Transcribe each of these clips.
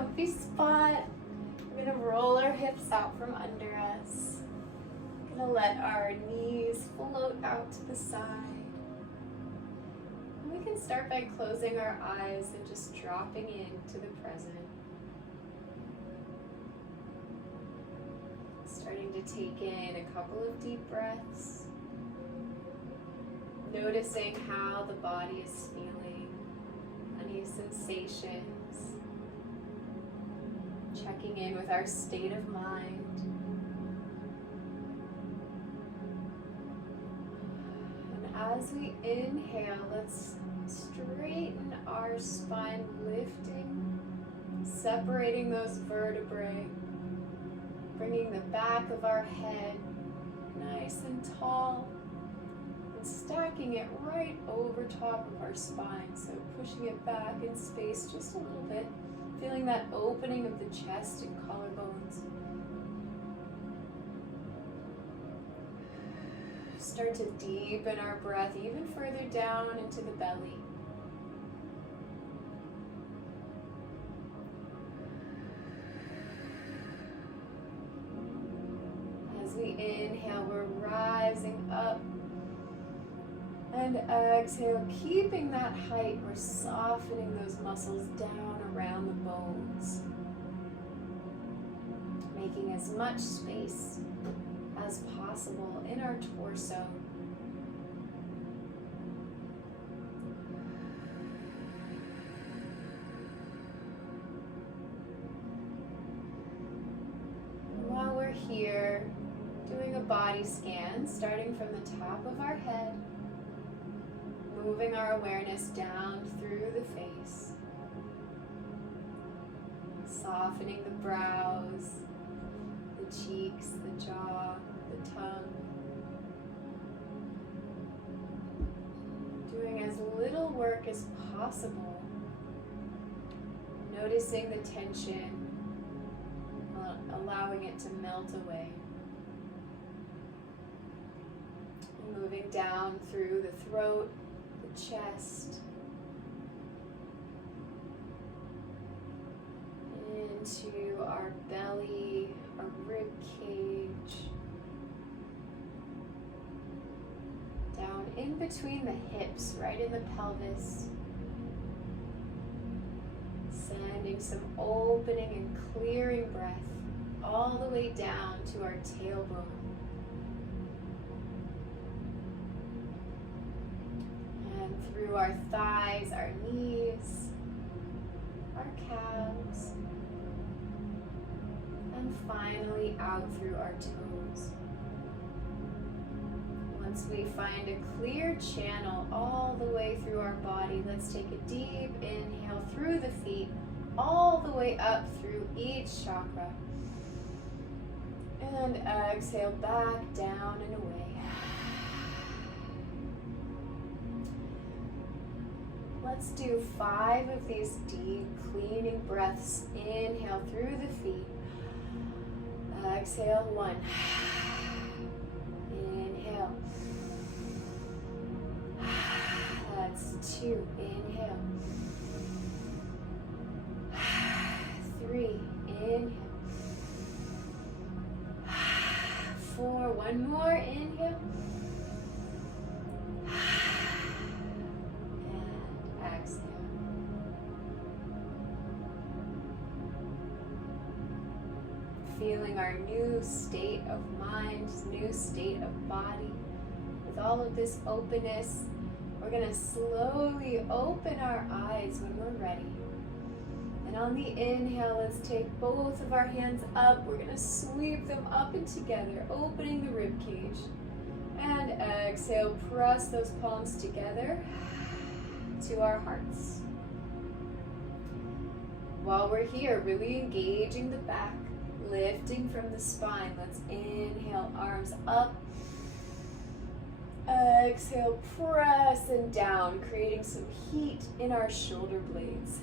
comfy spot. We're gonna roll our hips out from under us. Gonna let our knees float out to the side. And we can start by closing our eyes and just dropping into the present. Starting to take in a couple of deep breaths. Noticing how the body is feeling, any sensations. Checking in with our state of mind. And as we inhale, let's straighten our spine, lifting, separating those vertebrae, bringing the back of our head nice and tall, and stacking it right over top of our spine, so pushing it back in space just a little bit, feeling that opening of the chest and collarbones. Start to deepen our breath even further down into the belly. As we inhale, we're rising up. And exhale, keeping that height, we're softening those muscles down around the bones. Making as much space as possible in our torso. And while we're here, doing a body scan, starting from the top of our head, moving our awareness down through the face, softening the brows, the cheeks, the jaw, the tongue. Doing as little work as possible, noticing the tension, allowing it to melt away. Moving down through the throat, the chest, into our belly, our rib cage, down in between the hips, right in the pelvis, sending some opening and clearing breath all the way down to our tailbone. Through our thighs, our knees, our calves, and finally out through our toes. Once we find a clear channel all the way through our body, let's take a deep inhale through the feet, all the way up through each chakra. And exhale back down and away. Let's do 5 of these deep cleaning breaths. Inhale through the feet. Exhale 1. Inhale. That's 2. Inhale. 3. Inhale. 4. One more. Inhale. Feeling our new state of mind, new state of body. With all of this openness, we're going to slowly open our eyes when we're ready. And on the inhale, let's take both of our hands up. We're going to sweep them up and together, opening the rib cage. And exhale, press those palms together to our hearts. While we're here, really engaging the back. Lifting from the spine. Let's inhale, arms up. Exhale, press and down, creating some heat in our shoulder blades.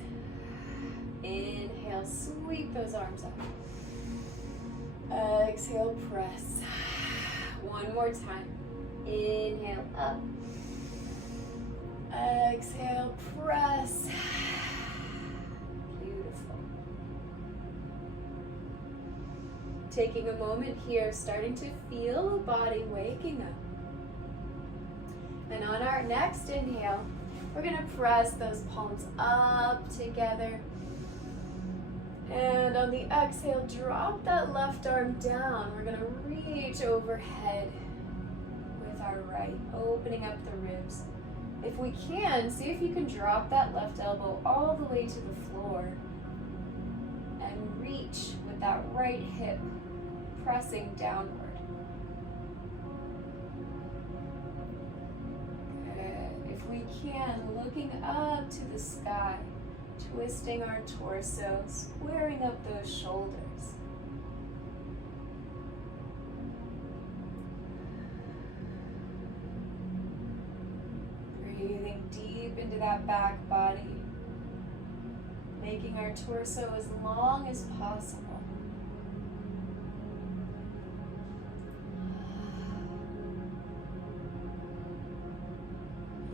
Inhale, sweep those arms up. Exhale, press. One more time. Inhale, up. Exhale, press. Beautiful. Taking a moment here, starting to feel the body waking up. And on our next inhale, we're going to press those palms up together. And on the exhale, drop that left arm down. We're going to reach overhead with our right, opening up the ribs. If we can, see if you can drop that left elbow all the way to the floor. And reach with that right hip, pressing downward. Good. If we can, looking up to the sky, twisting our torso, squaring up those shoulders. Breathing deep into that back body, making our torso as long as possible.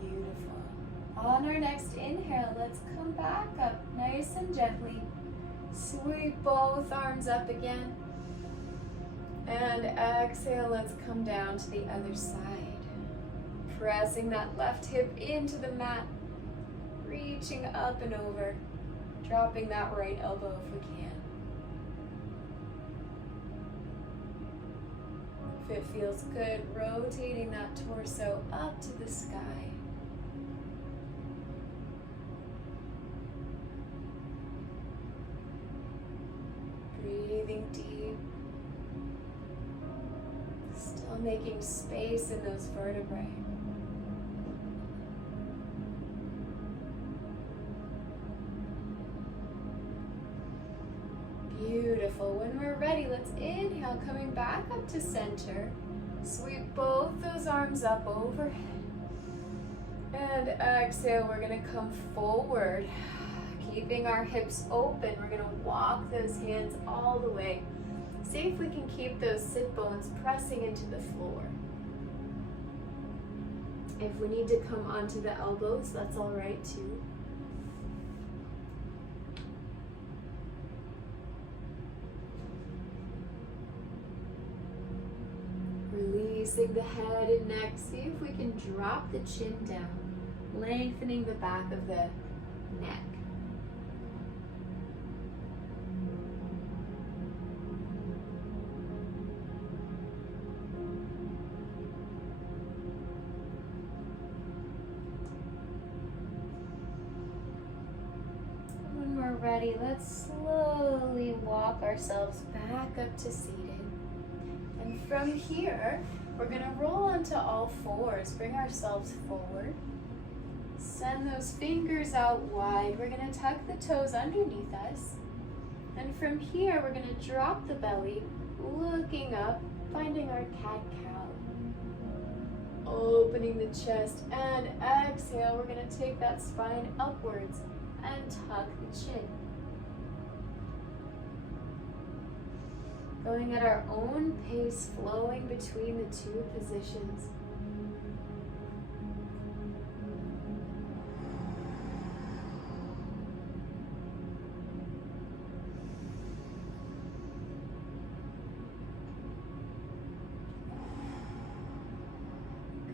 Beautiful. On our next inhale, let's come back up nice and gently. Sweep both arms up again. And exhale, let's come down to the other side. Pressing that left hip into the mat, reaching up and over, dropping that right elbow if we can. If it feels good, rotating that torso up to the sky. Breathing deep. Still making space in those vertebrae. Beautiful. When we're ready, let's inhale, coming back up to center. Sweep both those arms up overhead. And exhale, we're going to come forward. Keeping our hips open, we're going to walk those hands all the way. See if we can keep those sit bones pressing into the floor. If we need to come onto the elbows, that's all right too. Releasing the head and neck, see if we can drop the chin down, lengthening the back of the neck. When we're ready, let's slowly walk ourselves back up to seated. And from here, we're going to roll onto all fours, bring ourselves forward. Send those fingers out wide. We're going to tuck the toes underneath us. And from here, we're going to drop the belly, looking up, finding our cat-cow. Opening the chest, and exhale, we're going to take that spine upwards and tuck the chin. Going at our own pace, flowing between the two positions.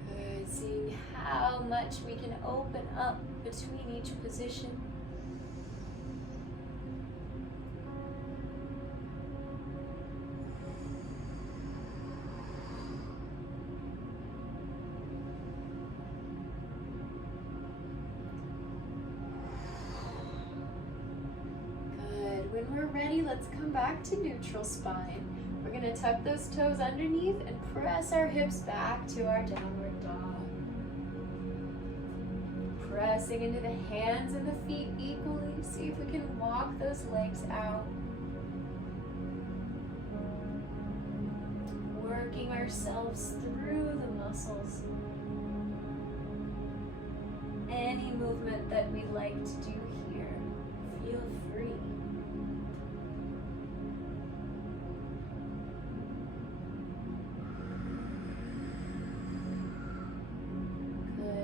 Good, seeing how much we can open up between each position. When we're ready, let's come back to neutral spine. We're going to tuck those toes underneath and press our hips back to our downward dog. Pressing into the hands and the feet equally. See if we can walk those legs out. Working ourselves through the muscles. Any movement that we like to do here, feel free.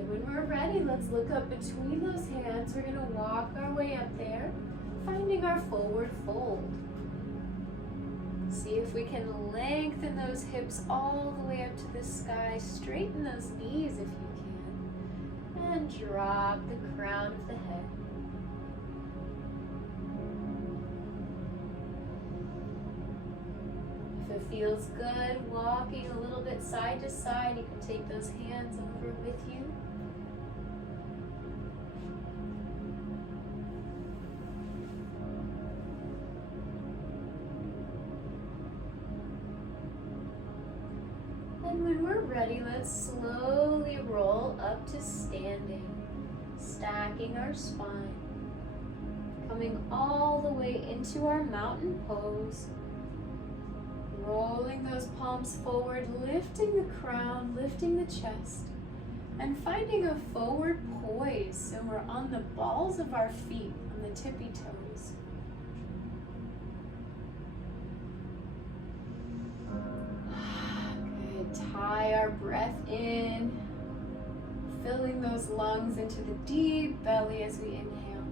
When we're ready, let's look up between those hands. We're going to walk our way up there, finding our forward fold. See if we can lengthen those hips all the way up to the sky. Straighten those knees if you can. And drop the crown of the head. If it feels good, walking a little bit side to side, you can take those hands over with you. And when we're ready, let's slowly roll up to standing, stacking our spine, coming all the way into our mountain pose, rolling those palms forward, lifting the crown, lifting the chest, and finding a forward poise so we're on the balls of our feet, on the tippy toes. Tie our breath in, filling those lungs into the deep belly as we inhale.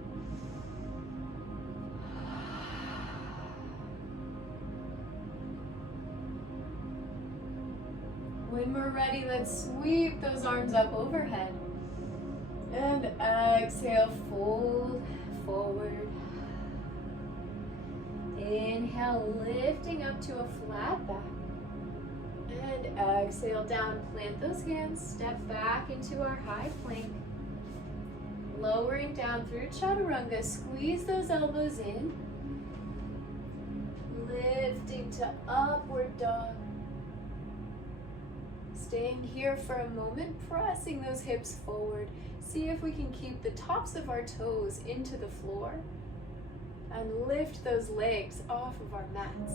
When we're ready, let's sweep those arms up overhead. And exhale, fold forward. Inhale, lifting up to a flat back. And exhale down, plant those hands, step back into our high plank. Lowering down through chaturanga, squeeze those elbows in. Lifting to upward dog. Staying here for a moment, pressing those hips forward. See if we can keep the tops of our toes into the floor. And lift those legs off of our mats.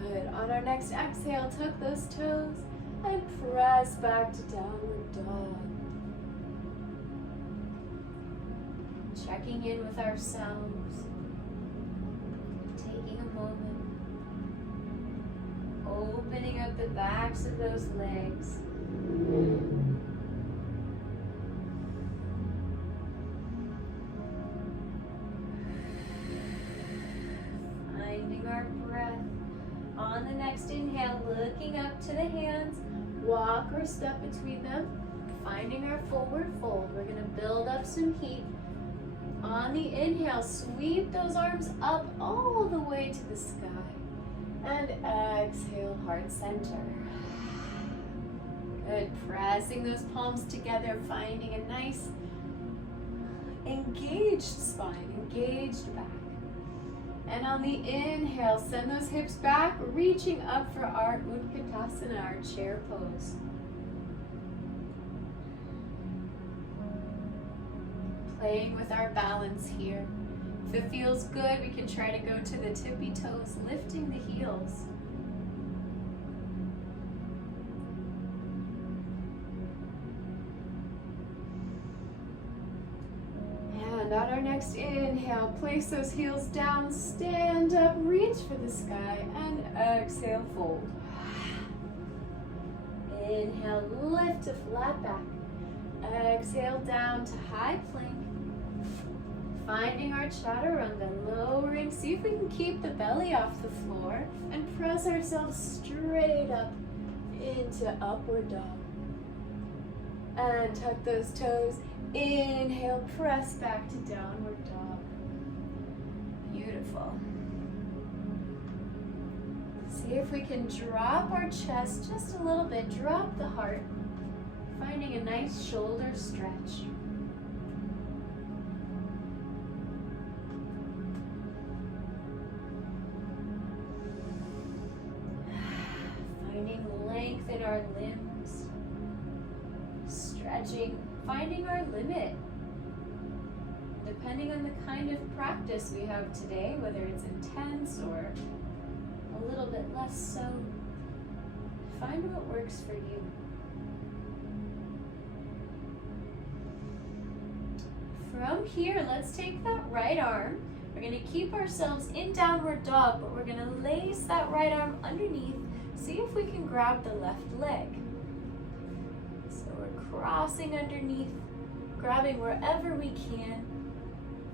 Good. On our next exhale, tuck those toes and press back to downward dog. Checking in with ourselves. Taking a moment. Opening up the backs of those legs. Finding our breath. On the next inhale, looking up to the hands, walk or step between them, finding our forward fold. We're going to build up some heat. On the inhale, sweep those arms up all the way to the sky. And exhale, heart center. Good. Pressing those palms together, finding a nice engaged spine, engaged back. And on the inhale, send those hips back, reaching up for our Utkatasana, our chair pose. Playing with our balance here. If it feels good, we can try to go to the tippy toes, lifting the heels. And on our next inhale, place those heels down, stand up, reach for the sky, and exhale, fold. Inhale, lift to flat back. Exhale, down to high plank. Finding our chaturanga, lowering, see if we can keep the belly off the floor, and press ourselves straight up into upward dog. And tuck those toes. Inhale, press back to downward dog. Beautiful. See if we can drop our chest just a little bit, drop the heart, finding a nice shoulder stretch. Finding length in our limbs, stretching, finding our limit. Depending on the kind of practice we have today, whether it's intense or a little bit less so, find what works for you. From here, let's take that right arm. We're going to keep ourselves in downward dog, but we're going to lace that right arm underneath. See if we can grab the left leg. So we're crossing underneath, grabbing wherever we can,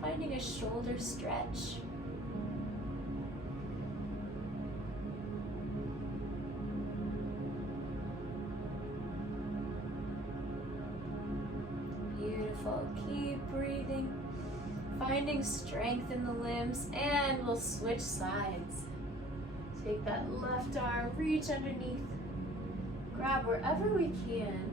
finding a shoulder stretch. Beautiful. Keep breathing, finding strength in the limbs, and we'll switch sides. Take that left arm, reach underneath, grab wherever we can.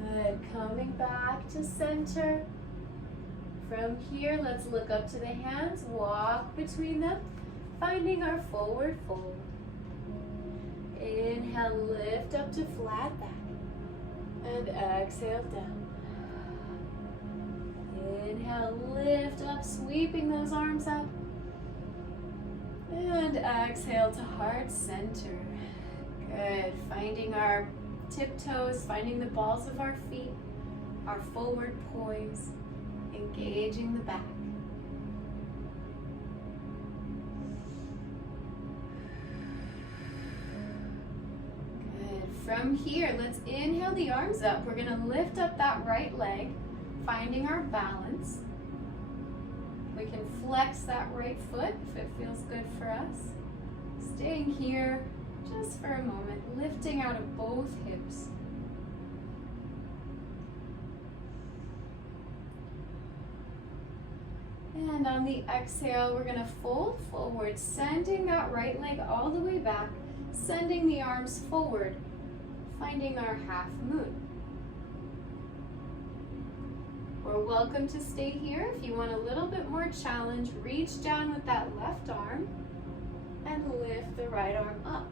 Good, coming back to center. From here, let's look up to the hands, walk between them, finding our forward fold. Inhale, lift up to flat back, and exhale down. Inhale, lift up, sweeping those arms up, and exhale to heart center. Good, finding our tiptoes, finding the balls of our feet, our forward poise, engaging the back. Good. From here, let's inhale the arms up. We're going to lift up that right leg, finding our balance. We can flex that right foot if it feels good for us. Staying here just for a moment, lifting out of both hips. And on the exhale, we're going to fold forward, sending that right leg all the way back, sending the arms forward, finding our half moon. We're welcome to stay here. If you want a little bit more challenge, reach down with that left arm and lift the right arm up.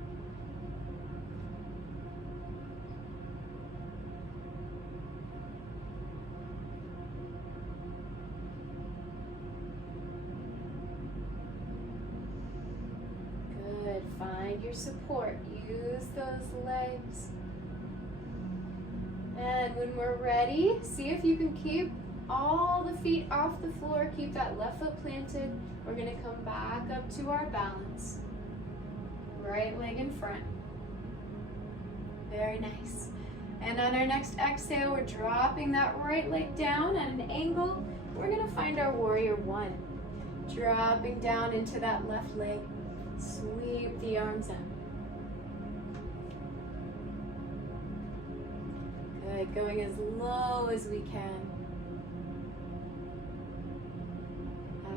Find your support, use those legs. And when we're ready, see if you can keep all the feet off the floor, keep that left foot planted. We're going to come back up to our balance. Right leg in front. Very nice. And on our next exhale, we're dropping that right leg down at an angle. We're going to find our warrior one. Dropping down into that left leg. Sweep the arms up. Good, going as low as we can.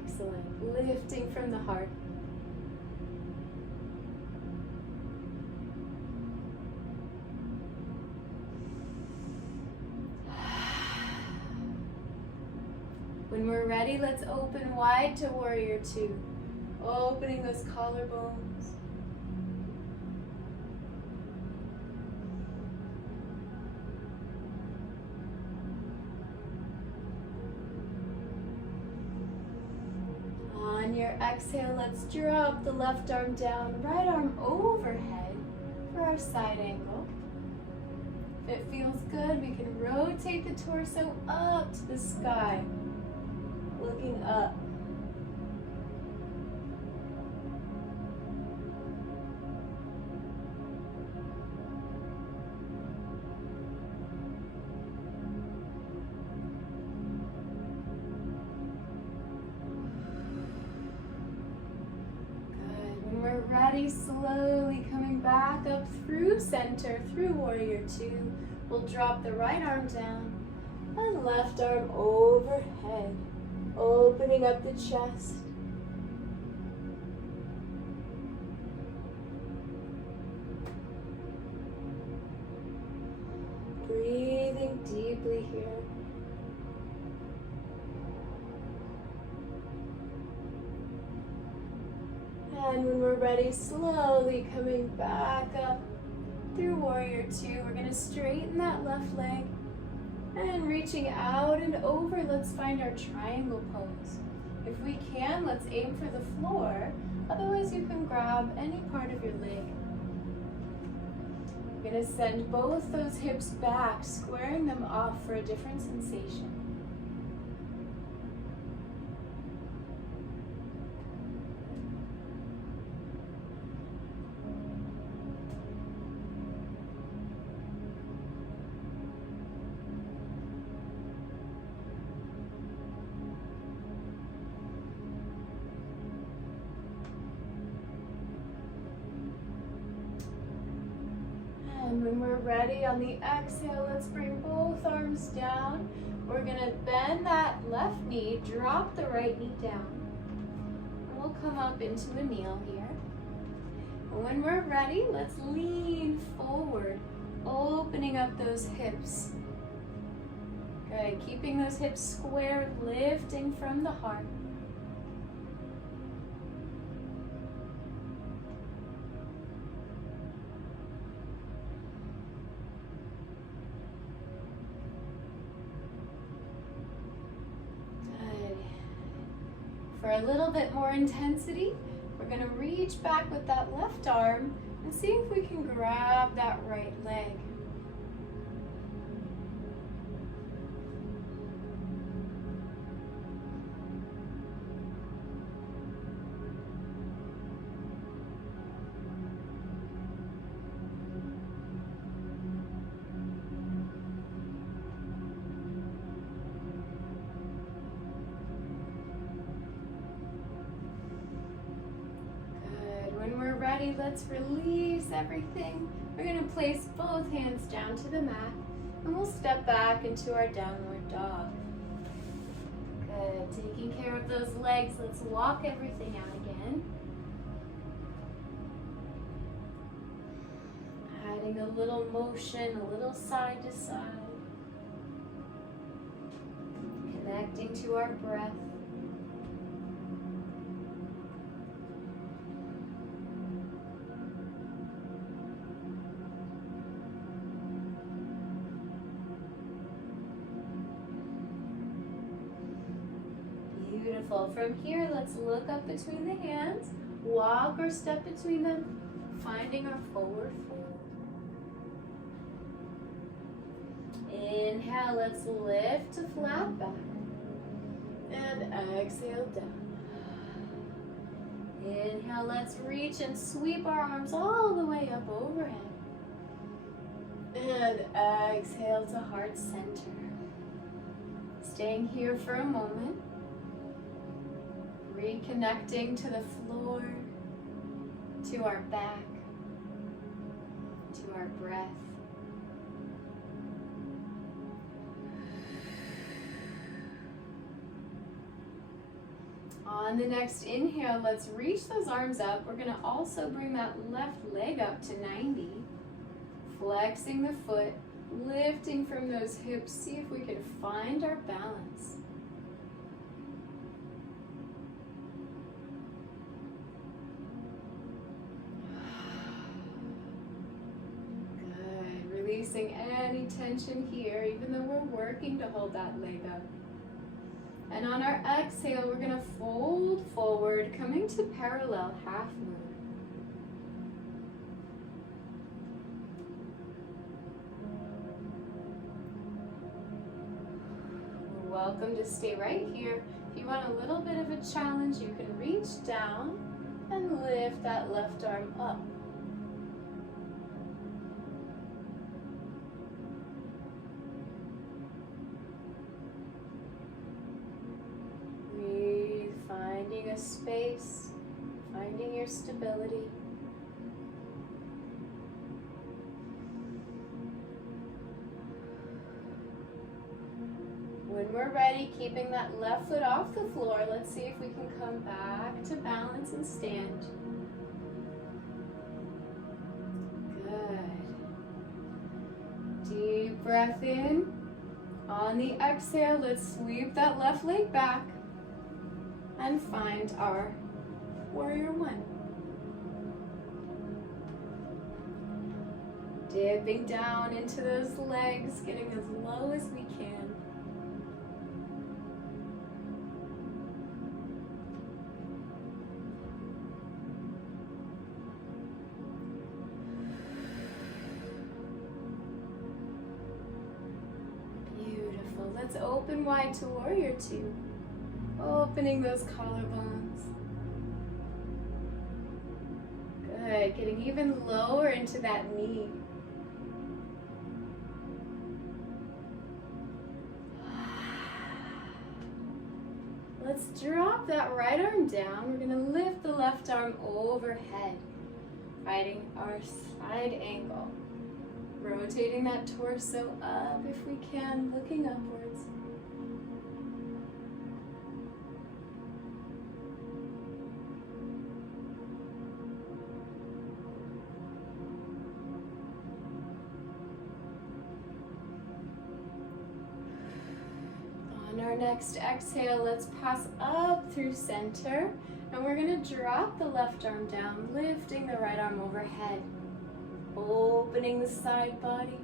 Excellent, lifting from the heart. When we're ready, let's open wide to warrior two. Opening those collarbones. On your exhale, let's drop the left arm down, right arm overhead for our side angle. If it feels good, we can rotate the torso up to the sky, looking up. Ready, slowly coming back up through center, through warrior two. We'll drop the right arm down and left arm overhead, opening up the chest. Breathing deeply here. And when we're ready, slowly coming back up through warrior two. We're going to straighten that left leg and reaching out and over, let's find our triangle pose. If we can, let's aim for the floor. Otherwise, you can grab any part of your leg. We're going to send both those hips back, squaring them off for a different sensation. When we're ready on the exhale, let's bring both arms down. We're gonna bend that left knee, drop the right knee down. And we'll come up into a kneel here. And when we're ready, let's lean forward, opening up those hips. Good, keeping those hips square, lifting from the heart. Good. For a little bit more intensity, we're going to reach back with that left arm and see if we can grab that right leg. Ready, let's release everything. We're going to place both hands down to the mat and we'll step back into our downward dog. Good, taking care of those legs, let's walk everything out again. Adding a little motion, a little side to side. Connecting to our breath. Beautiful. From here, let's look up between the hands, walk or step between them, finding our forward fold. Inhale, let's lift to flat back. And exhale down. Inhale, let's reach and sweep our arms all the way up overhead. And exhale to heart center. Staying here for a moment. Reconnecting to the floor, to our back, to our breath. On the next inhale, let's reach those arms up. We're going to also bring that left leg up to 90, flexing the foot, lifting from those hips. See if we can find our balance. Releasing any tension here, even though we're working to hold that leg up. And on our exhale, we're going to fold forward, coming to parallel half moon. You're welcome to stay right here. If you want a little bit of a challenge, you can reach down and lift that left arm up. Finding a space, finding your stability. When we're ready, keeping that left foot off the floor, let's see if we can come back to balance and stand. Good. Deep breath in. On the exhale, let's sweep that left leg back. And find our warrior one. Dipping down into those legs, getting as low as we can. Beautiful. Let's open wide to warrior two. Opening those collarbones. Good, getting even lower into that knee. Let's drop that right arm down. We're going to lift the left arm overhead, finding our side angle. Rotating that torso up if we can, looking upwards. On our next exhale, let's pass up through center, and we're going to drop the left arm down, lifting the right arm overhead, opening the side body.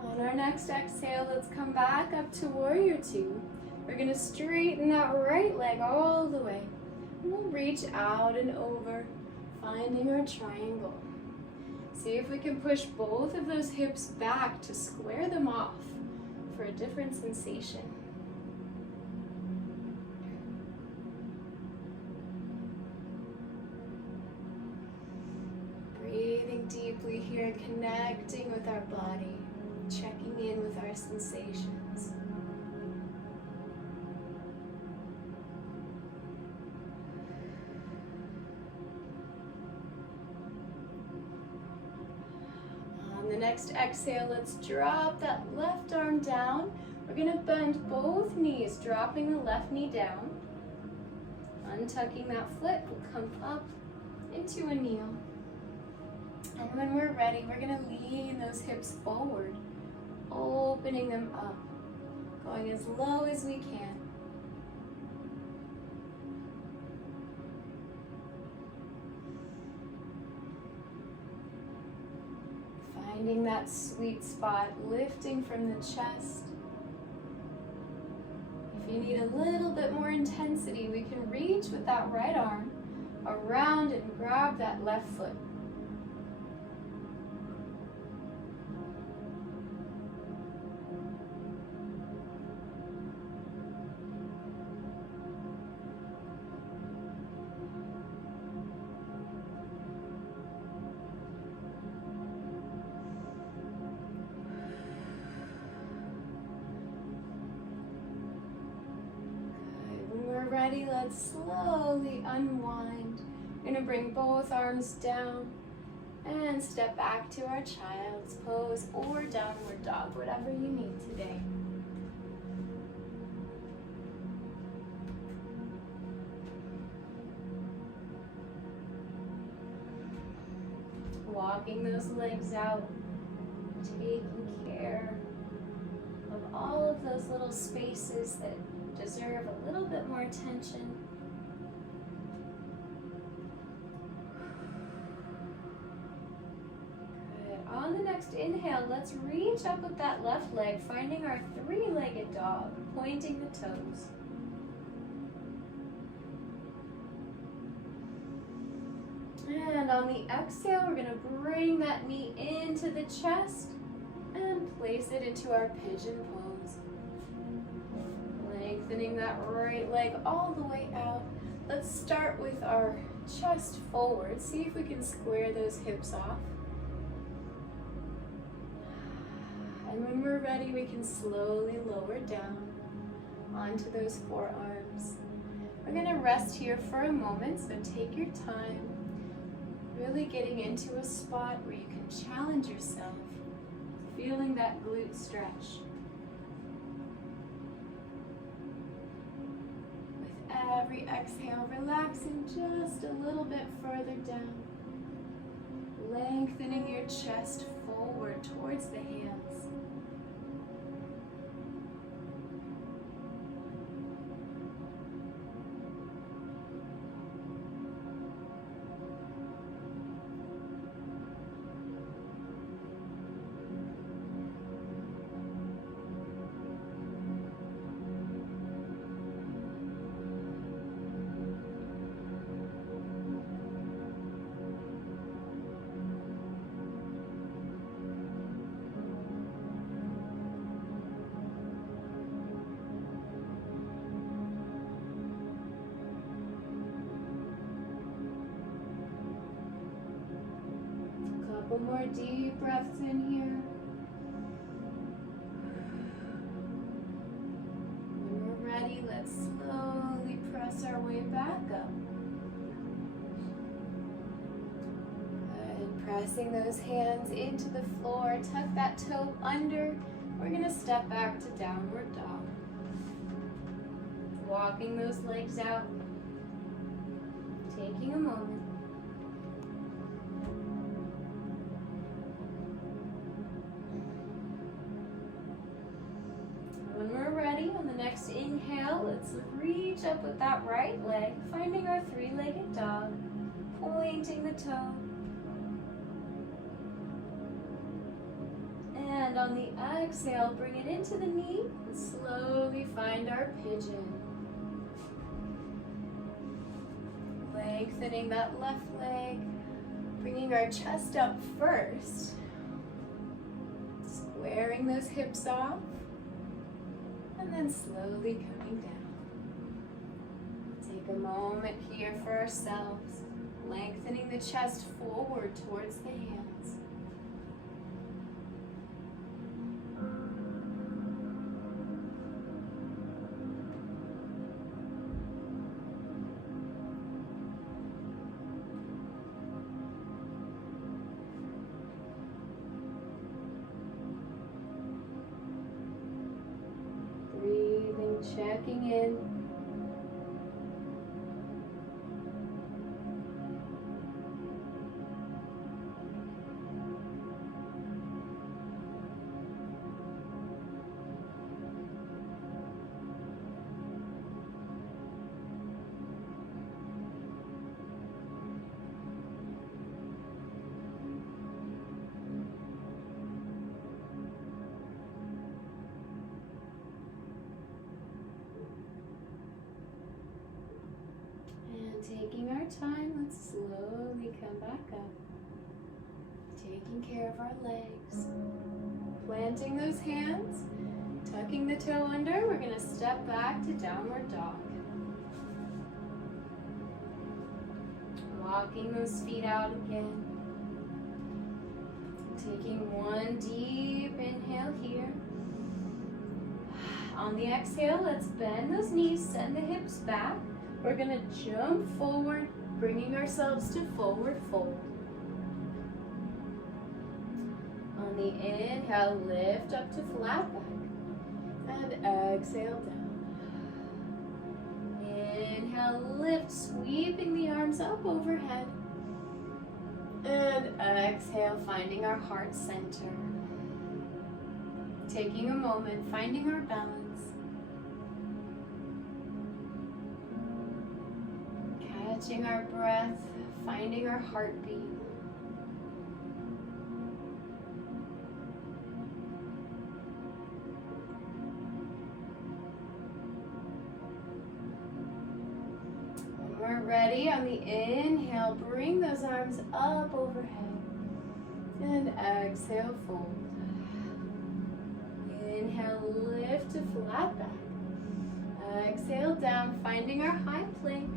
On our next exhale, let's come back up to warrior two. We're going to straighten that right leg all the way. And we'll reach out and over, finding our triangle. See if we can push both of those hips back to square them off for a different sensation. Breathing deeply here, connecting with our body, checking in with our sensations. On the next exhale, let's drop that left arm down. We're going to bend both knees, dropping the left knee down. Untucking that foot, we'll come up into a kneel. And when we're ready, we're going to lean those hips forward, opening them up, going as low as we can. Finding that sweet spot, lifting from the chest. If you need a little bit more intensity, we can reach with that right arm around and grab that left foot. Ready, let's slowly unwind. We're going to bring both arms down and step back to our child's pose or downward dog, whatever you need today. Walking those legs out, taking care of all of those little spaces that deserve a little bit more attention. Good. On the next inhale, let's reach up with that left leg, finding our three-legged dog, pointing the toes. And on the exhale, we're going to bring that knee into the chest and place it into our pigeon pose. Lengthening that right leg all the way out. Let's start with our chest forward. See if we can square those hips off. And when we're ready, we can slowly lower down onto those forearms. We're going to rest here for a moment, so take your time, really getting into a spot where you can challenge yourself, feeling that glute stretch. Every exhale, relaxing just a little bit further down, lengthening your chest forward towards the hands. Couple more deep breaths in here. When we're ready, let's slowly press our way back up. Good. Pressing those hands into the floor. Tuck that toe under. We're going to step back to downward dog. Walking those legs out. Taking a moment. When we're ready, on the next inhale, let's reach up with that right leg, finding our three-legged dog, pointing the toe. And on the exhale, bring it into the knee, and slowly find our pigeon. Lengthening that left leg, bringing our chest up first, squaring those hips off, and then slowly coming down. Take a moment here for ourselves, lengthening the chest forward towards the hands. Checking in. Taking our time, let's slowly come back up. Taking care of our legs. Planting those hands, tucking the toe under, we're going to step back to downward dog. Walking those feet out again. Taking one deep inhale here. On the exhale, let's bend those knees, send the hips back. We're going to jump forward, bringing ourselves to forward fold. On the inhale, lift up to flat back. And exhale down. Inhale, lift, sweeping the arms up overhead. And exhale, finding our heart center. Taking a moment, finding our balance. Catching our breath, finding our heartbeat. When we're ready, on the inhale, bring those arms up overhead. And exhale, fold. Inhale, lift to flat back. Exhale down, finding our high plank.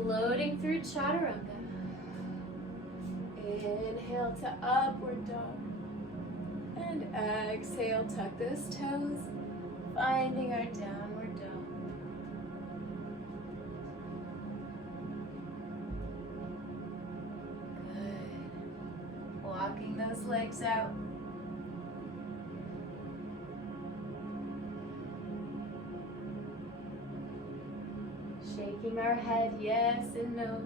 Floating through chaturanga. Inhale to upward dog. And exhale, tuck those toes, finding our downward dog. Good. Walking those legs out. Shaking our head, yes and no.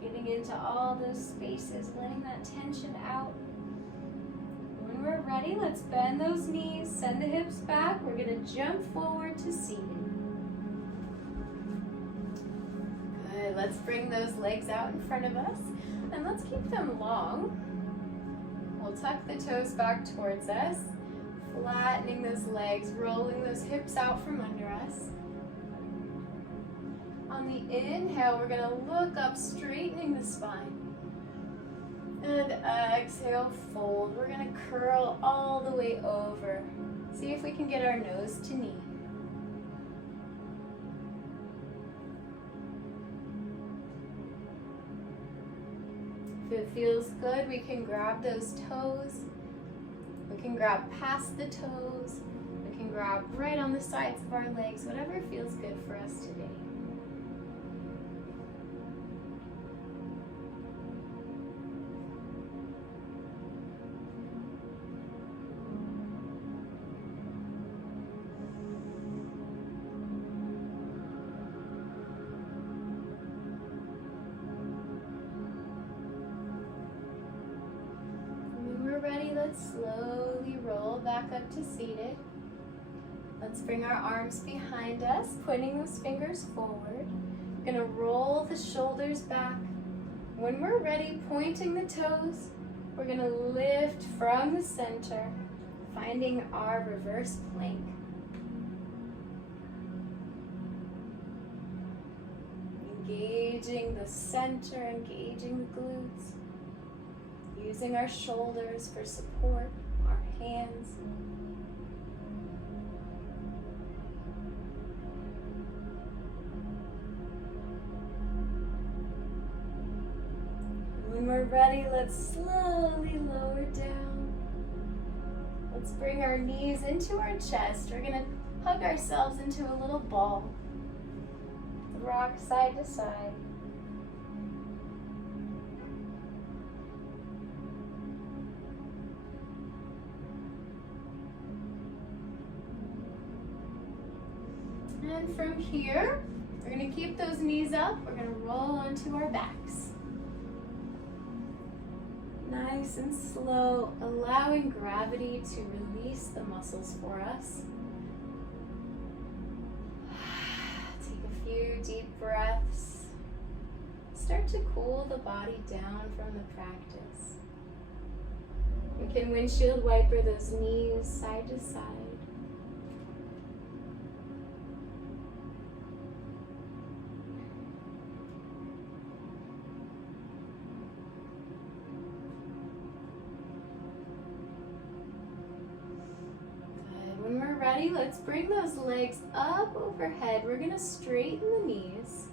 Getting into all those spaces, letting that tension out. When we're ready, let's bend those knees, send the hips back. We're going to jump forward to seated. Good, let's bring those legs out in front of us, and let's keep them long. We'll tuck the toes back towards us, flattening those legs, rolling those hips out from under us. On the inhale, we're going to look up, straightening the spine. And exhale, fold. We're going to curl all the way over. See if we can get our nose to knee. it feels good, we can grab those toes. We can grab past the toes. We can grab right on the sides of our legs, whatever feels good for us today. Ready, let's slowly roll back up to seated. Let's bring our arms behind us, pointing those fingers forward. We're gonna roll the shoulders back. When we're ready, pointing the toes, we're gonna lift from the center, finding our reverse plank. Engaging the center, engaging the glutes. Using our shoulders for support, our hands. When we're ready, let's slowly lower down. Let's bring our knees into our chest. We're gonna hug ourselves into a little ball. Rock side to side. And from here, we're going to keep those knees up. We're going to roll onto our backs. Nice and slow, allowing gravity to release the muscles for us. Take a few deep breaths. Start to cool the body down from the practice. We can windshield wiper those knees side to side. Ready? Let's bring those legs up overhead. We're going to straighten the knees.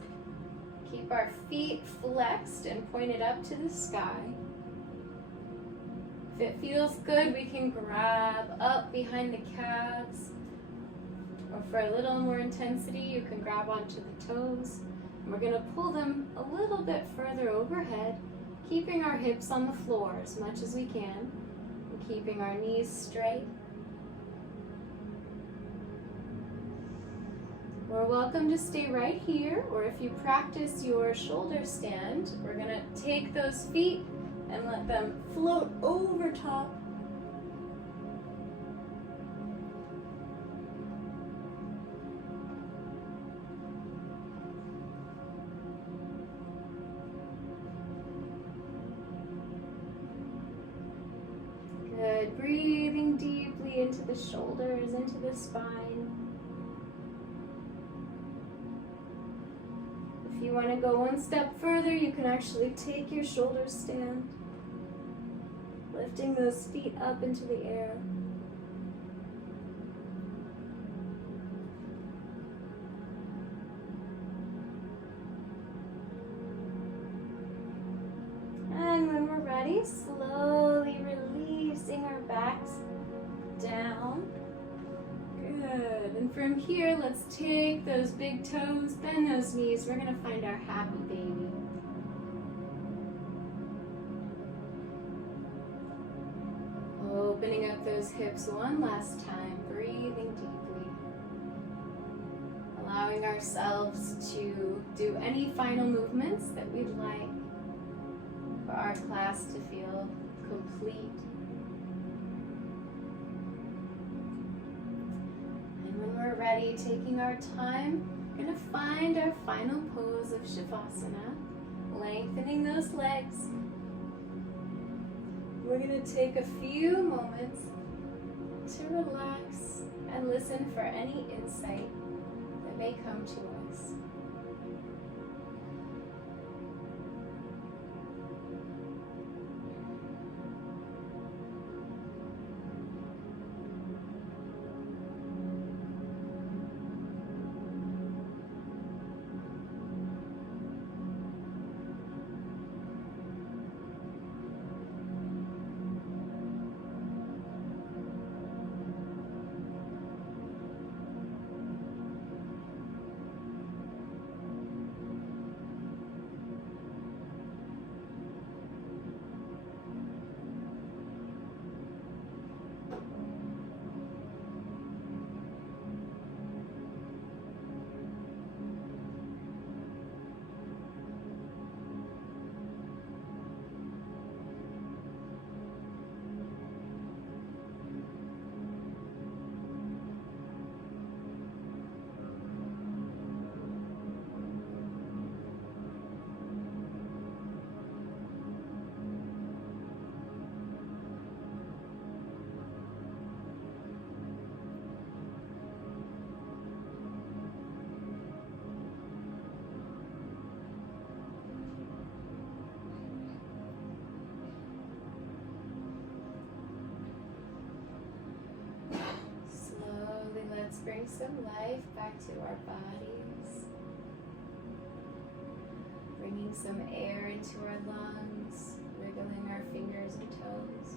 Keep our feet flexed and pointed up to the sky. If it feels good, we can grab up behind the calves. Or for a little more intensity, you can grab onto the toes. And we're going to pull them a little bit further overhead, keeping our hips on the floor as much as we can, and keeping our knees straight. We're welcome to stay right here, or if you practice your shoulder stand, we're going to take those feet and let them float over top. Good. Breathing deeply into the shoulders, into the spine. If you want to go one step further, you can actually take your shoulder stand, lifting those feet up into the air. And when we're ready, slowly releasing our backs down. Good. And from here, let's take those big toes, bend those knees. We're going to find our happy baby. Opening up those hips one last time, breathing deeply. Allowing ourselves to do any final movements that we'd like for our class to feel complete. We're ready, taking our time, we're going to find our final pose of Shavasana, lengthening those legs. We're going to take a few moments to relax and listen for any insight that may come to us. bring some life back to our bodies. Bringing some air into our lungs, wiggling our fingers and toes.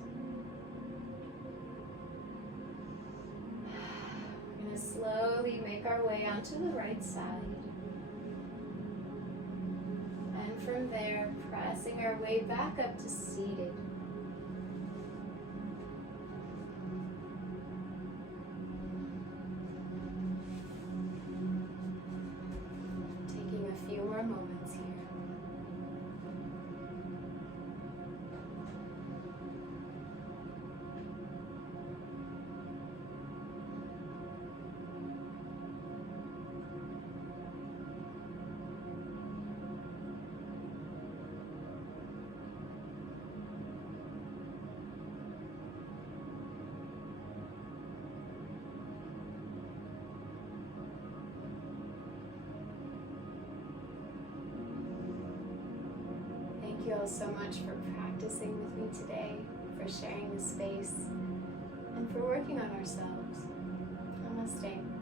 We're going to slowly make our way onto the right side. And from there, pressing our way back up to seated. Taking a few more moments here. Thank you all so much for practicing with me today, for sharing the space, and for working on ourselves. Namaste.